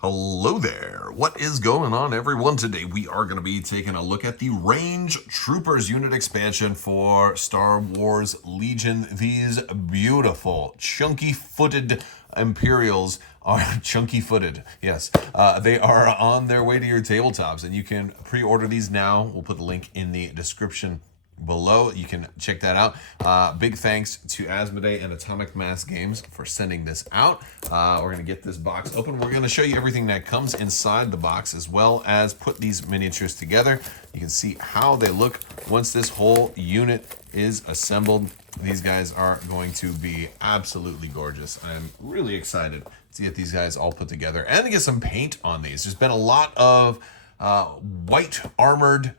Hello there. What is going on, everyone? Today we are going to be taking a look at the Range Troopers unit expansion for Star Wars Legion. These beautiful, chunky-footed Imperials are chunky-footed. Yes, they are on their way to your tabletops, and you can pre-order these now. We'll put the link in the description below. You can check that out. Big thanks to Asmodee and Atomic Mass Games for sending this out. We're going to get this box open. We're going to show you everything that comes inside the box, as well as put these miniatures together. You can see how they look once this whole unit is assembled. These guys are going to be absolutely gorgeous. I'm really excited to get these guys all put together and to get some paint on these. There's been a lot of white armored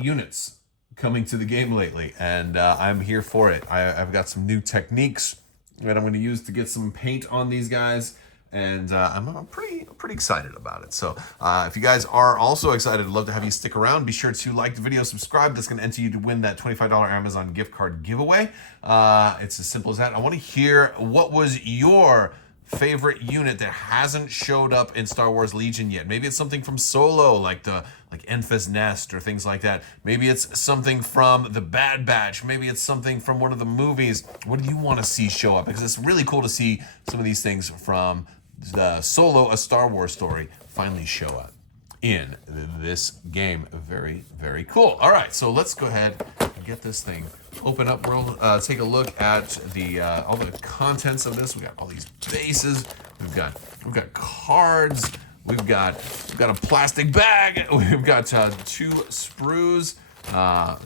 units coming to the game lately, and I'm here for it. I've got some new techniques that I'm going to use to get some paint on these guys, and I'm pretty excited about it. So if you guys are also excited, I'd love to have you stick around. Be sure to like the video, subscribe. That's going to enter you to win that $25 Amazon gift card giveaway. It's as simple as that. I want to hear what was your favorite unit that hasn't showed up in Star Wars Legion yet. Maybe it's something from Solo, like Enfys Nest or things like that. Maybe it's something from the Bad Batch. Maybe it's something from one of the movies. What do you want to see show up? Because it's really cool to see some of these things from the Solo, A Star Wars Story, finally show up in this game. Very, very cool. All right, so let's go ahead and get this thing open up. We'll take a look at the all the contents of this. We got all these bases. We've got cards. We've got a plastic bag. We've got two sprues,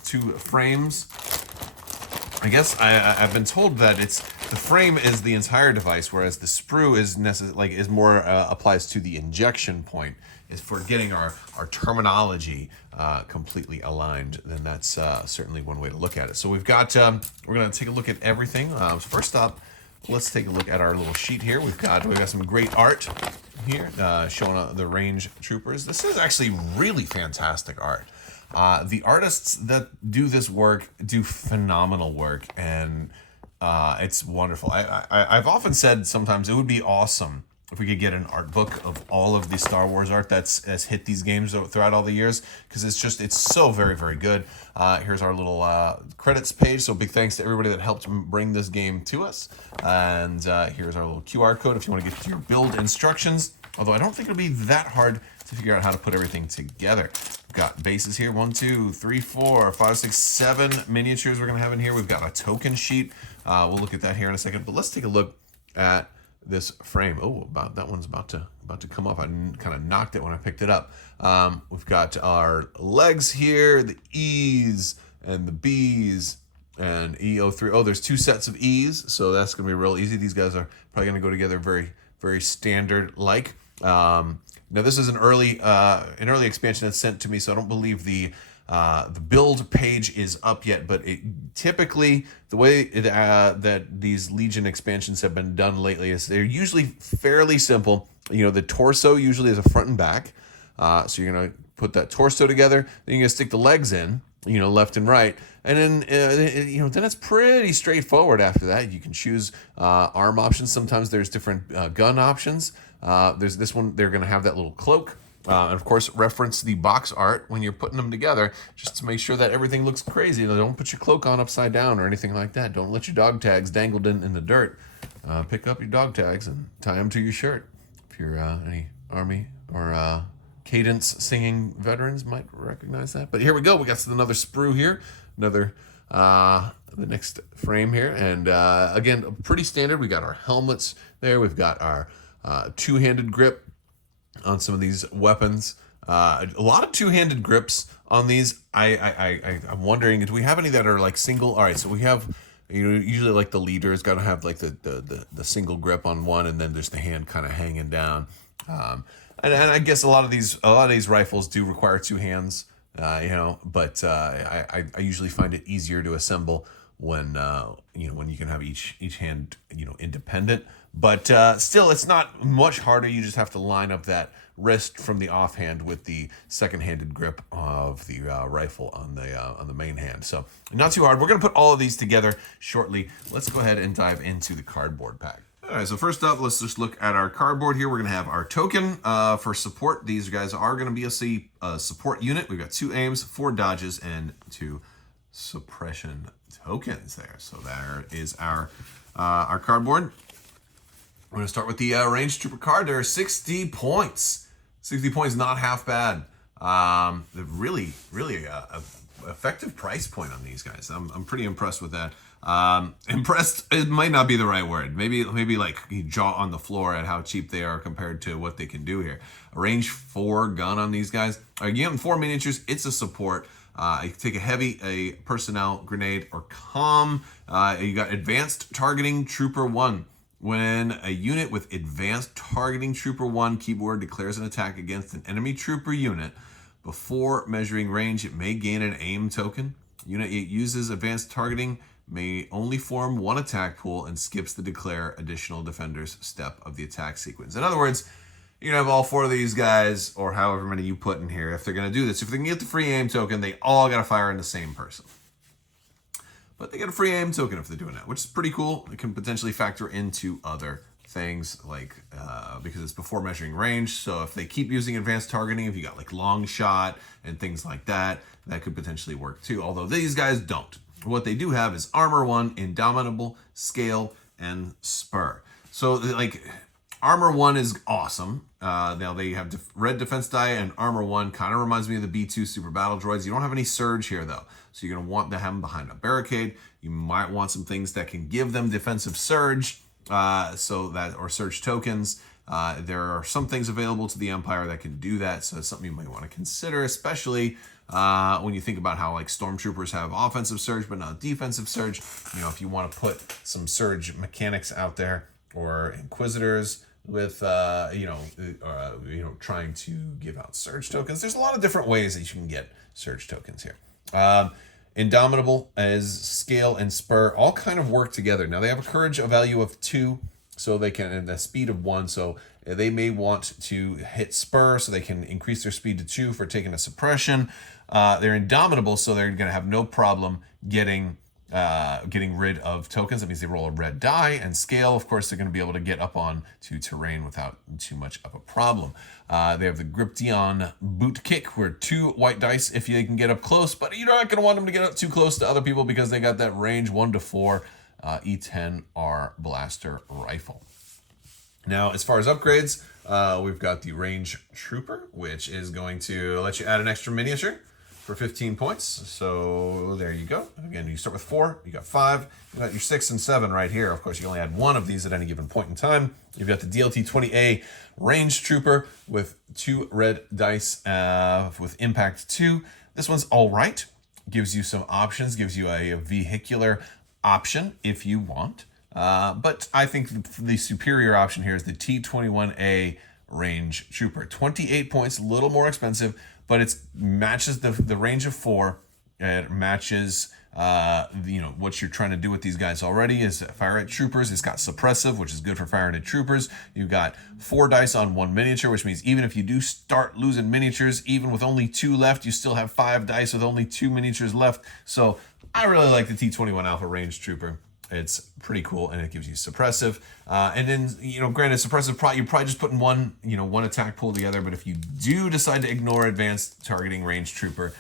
two frames. I guess I've been told that the frame is the entire device, whereas the sprue is more applies to the injection point. Is for getting our terminology completely aligned. Then that's certainly one way to look at it. So we've got we're gonna take a look at everything. First up, let's take a look at our little sheet here. We've got some great art here showing the Range Troopers. This is actually really fantastic art. The artists that do this work do phenomenal work, and it's wonderful. I've often said sometimes it would be awesome if we could get an art book of all of the Star Wars art that's hit these games throughout all the years, because it's so very, very good. Here's our little credits page. So big thanks to everybody that helped bring this game to us. And here's our little QR code if you want to get to your build instructions. Although I don't think it'll be that hard to figure out how to put everything together. We've got bases here, 1, 2, 3, 4, 5, 6, 7 miniatures we're gonna have in here. We've got a token sheet. We'll look at that here in a second, but let's take a look at this frame. Oh, that one's about to come off. I kind of knocked it when I picked it up. We've got our legs here, the E's and the B's, and E03. Oh, there's 2 sets of E's, so that's gonna be real easy. These guys are probably gonna go together very, very standard like. Now this is an early expansion that's sent to me, so I don't believe the build page is up yet, but typically the way that these Legion expansions have been done lately is they're usually fairly simple. You know, the torso usually is a front and back, so you're gonna put that torso together, then you're gonna stick the legs in, you know, left and right, and then then it's pretty straightforward after that. You can choose arm options. Sometimes there's different gun options. There's this one, they're gonna have that little cloak. And of course, reference the box art when you're putting them together, just to make sure that everything looks crazy. You know, don't put your cloak on upside down or anything like that. Don't let your dog tags dangle in the dirt. Pick up your dog tags and tie them to your shirt. If you're any Army or Cadence singing veterans might recognize that. But here we go. We got another sprue here. Another the next frame here. And again, pretty standard. We got our helmets there. We've got our two-handed grip on some of these weapons. A lot of two-handed grips on these. I'm wondering, do we have any that are like single? All right, so we have, usually like the leader's got to have like the single grip on one, and then there's the hand kind of hanging down. And I guess a lot of these rifles do require 2 hands, but I usually find it easier to assemble when when you can have each hand independent. But still, it's not much harder. You just have to line up that wrist from the offhand with the second-handed grip of the rifle on the main hand. So not too hard. We're going to put all of these together shortly. Let's go ahead and dive into the cardboard pack. All right, so first up, let's just look at our cardboard here. We're going to have our token for support. These guys are going to be a support unit. We've got 2 aims, 4 dodges, and 2 suppression tokens there. So there is our cardboard. We're going to start with the range trooper card. There are 60 points. 60 points, not half bad. Really effective price point on these guys. I'm pretty impressed with that. Impressed, it might not be the right word. Maybe like you jaw on the floor at how cheap they are compared to what they can do here. A range 4 gun on these guys. Again, 4 miniatures. It's a support. You can take a heavy, a personnel, grenade, or comm. You got advanced targeting trooper 1. When a unit with advanced targeting trooper 1 keyboard declares an attack against an enemy trooper unit, before measuring range, it may gain an aim token. Unit it uses advanced targeting may only form 1 attack pool and skips the declare additional defender's step of the attack sequence. In other words, you can have all 4 of these guys, or however many you put in here, if they're going to do this. If they can get the free aim token, they all got to fire in the same person. But they get a free aim token if they're doing that, which is pretty cool. It can potentially factor into other things, like because it's before measuring range. So if they keep using advanced targeting, if you got like long shot and things like that, that could potentially work too. Although these guys don't. What they do have is armor 1, indomitable, scale, and spur. So like armor 1 is awesome. Now they have red defense die, and armor 1 kind of reminds me of the B2 super battle droids. You don't have any surge here though. So you're going to want to have them behind a barricade. You might want some things that can give them defensive surge, or surge tokens. There are some things available to the Empire that can do that, so it's something you might want to consider, especially when you think about how like stormtroopers have offensive surge but not defensive surge. You know, if you want to put some surge mechanics out there, or inquisitors with trying to give out surge tokens. There's a lot of different ways that you can get surge tokens here. Indomitable as scale and spur all kind of work together. Now they have a courage, a value of 2, so they can, and a speed of 1, so they may want to hit spur so they can increase their speed to 2 for taking a suppression. They're indomitable, so they're going to have no problem getting rid of tokens. That means they roll a red die, and scale, of course, they're going to be able to get up on to terrain without too much of a problem. They have the Gription boot kick, where 2 white dice if you can get up close, but you're not going to want them to get up too close to other people because they got that range 1 to 4 E10R blaster rifle. Now, as far as upgrades, we've got the range trooper, which is going to let you add an extra miniature for 15 points. So there you go. Again, you start with 4, you got 5, you got your 6 and 7 right here. Of course, you only add 1 of these at any given point in time. You've got the DLT-20A range trooper with 2 red dice with impact 2. This one's all right. Gives you some options, gives you a vehicular option if you want. But I think the superior option here is the T-21A range trooper. 28 points, a little more expensive, but it matches the range of 4. It matches what you're trying to do with these guys already is fire at troopers. It's got suppressive, which is good for firing at troopers. You've got 4 dice on 1 miniature, which means even if you do start losing miniatures, even with only 2 left, you still have 5 dice with only 2 miniatures left. So I really like the T-21 Alpha range trooper. It's pretty cool, and it gives you suppressive. And then, granted, suppressive, you're probably just putting one attack pool together, but if you do decide to ignore advanced targeting range trooper,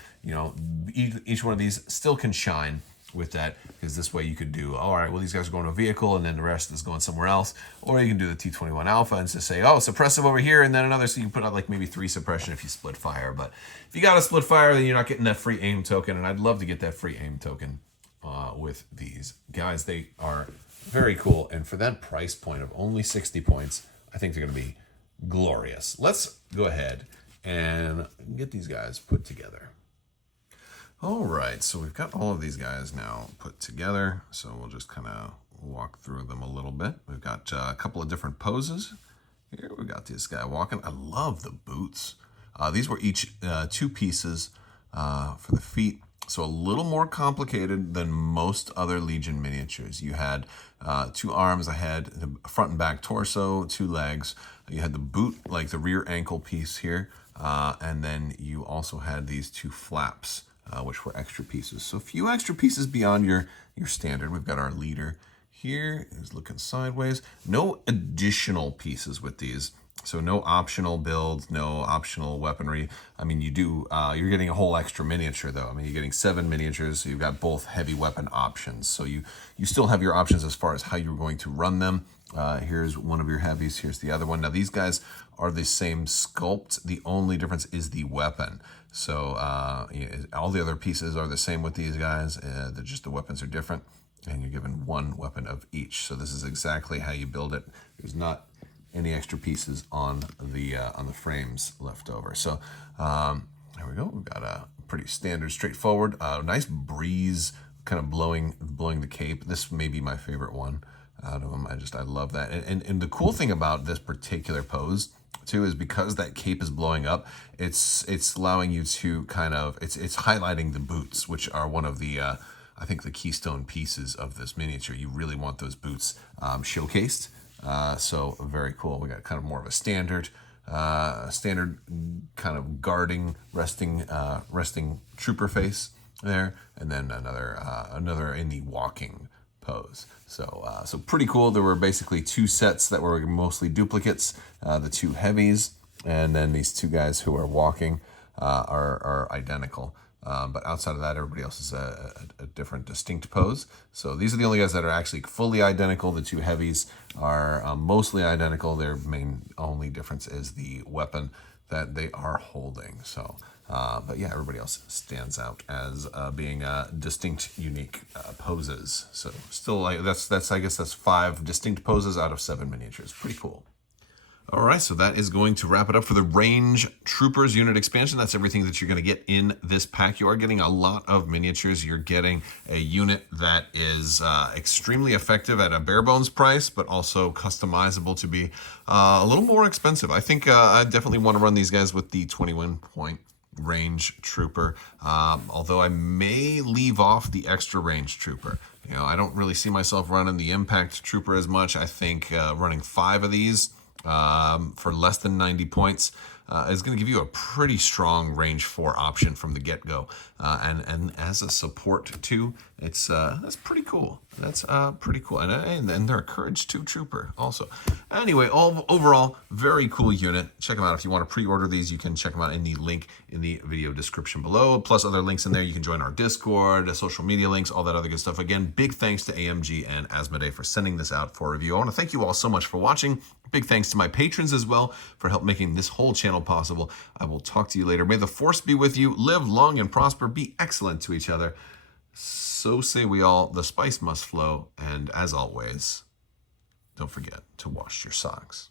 each one of these still can shine with that, because this way you could do, all right, well, these guys are going to a vehicle, and then the rest is going somewhere else. Or you can do the T-21 Alpha and just say, oh, suppressive over here, and then another, so you can put out like maybe 3 suppression if you split fire. But if you got a split fire, then you're not getting that free aim token, and I'd love to get that free aim token with these guys. They are very cool, and for that price point of only 60 points, I think they're going to be glorious. Let's go ahead and get these guys put together. All right, so we've got all of these guys now put together, so we'll just kind of walk through them a little bit. We've got a couple of different poses. Here we got this guy walking. I love the boots. These were each 2 pieces for the feet. So a little more complicated than most other Legion miniatures. You had 2 arms, a head, the front and back torso, 2 legs. You had the boot, like the rear ankle piece here. And then you also had these 2 flaps, which were extra pieces. So a few extra pieces beyond your standard. We've got our leader here is looking sideways. No additional pieces with these. So no optional builds, no optional weaponry. I mean, you're getting a whole extra miniature though. I mean, you're getting 7 miniatures, so you've got both heavy weapon options. So you still have your options as far as how you're going to run them. Here's one of your heavies, here's the other one. Now these guys are the same sculpt. The only difference is the weapon. So all the other pieces are the same with these guys. Just the weapons are different, and you're given 1 weapon of each. So this is exactly how you build it. There's not any extra pieces on the frames left over. So there we go. We've got a pretty standard, straightforward, nice breeze kind of blowing the cape. This may be my favorite one out of them. I love that. And the cool thing about this particular pose too is because that cape is blowing up, it's allowing you to kind of, it's highlighting the boots, which are one of the I think the keystone pieces of this miniature. You really want those boots showcased. So very cool. We got kind of more of a standard kind of guarding, resting trooper face there, and then another in the walking pose. So pretty cool. There were basically 2 sets that were mostly duplicates, the 2 heavies, and then these 2 guys who are walking are identical. But outside of that, everybody else is a different, distinct pose. So these are the only guys that are actually fully identical. The 2 heavies are mostly identical. Their only difference is the weapon that they are holding. So, but yeah, everybody else stands out as being distinct, unique poses. So still, I guess that's 5 distinct poses out of 7 miniatures. Pretty cool. All right, so that is going to wrap it up for the Range Troopers unit expansion. That's everything that you're going to get in this pack. You are getting a lot of miniatures. You're getting a unit that is extremely effective at a bare bones price, but also customizable to be a little more expensive. I think I definitely want to run these guys with the 21-point Range Trooper, although I may leave off the extra Range Trooper. You know, I don't really see myself running the Impact Trooper as much. I think running 5 of these for less than 90 points is going to give you a pretty strong range 4 option from the get-go, and as a support too, that's pretty cool. That's pretty cool, and they're a Courage 2 trooper also. Anyway, overall, very cool unit. Check them out. If you want to pre-order these, you can check them out in the link in the video description below, plus other links in there. You can join our Discord, social media links, all that other good stuff. Again, big thanks to AMG and Asmodee for sending this out for review. I want to thank you all so much for watching. Big thanks to my patrons as well for help making this whole channel possible. I will talk to you later. May the force be with you. Live long and prosper. Be excellent to each other. So say we all. The spice must flow. And as always, don't forget to wash your socks.